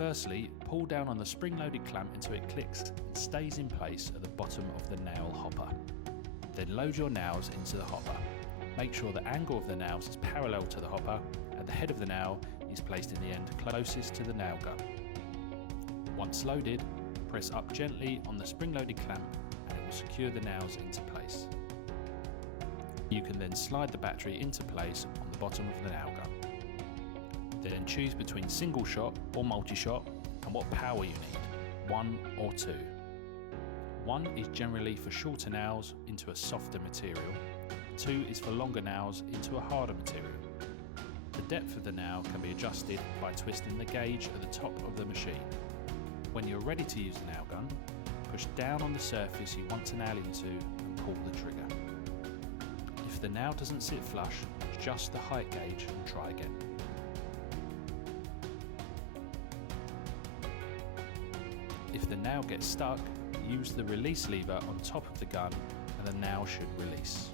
Firstly, pull down on the spring-loaded clamp until it clicks and stays in place at the bottom of the nail hopper. Then load your nails into the hopper. Make sure the angle of the nails is parallel to the hopper and the head of the nail is placed in the end closest to the nail gun. Once loaded, press up gently on the spring-loaded clamp and it will secure the nails into place. You can then slide the battery into place on the bottom of the nail gun. Then choose between single shot or multi-shot and what power you need, 1 or 2. 1 is generally for shorter nails into a softer material, 2 is for longer nails into a harder material. The depth of the nail can be adjusted by twisting the gauge at the top of the machine. When you're ready to use the nail gun, push down on the surface you want to nail into and pull the trigger. If the nail doesn't sit flush, adjust the height gauge and try again. If the nail gets stuck, use the release lever on top of the gun and the nail should release.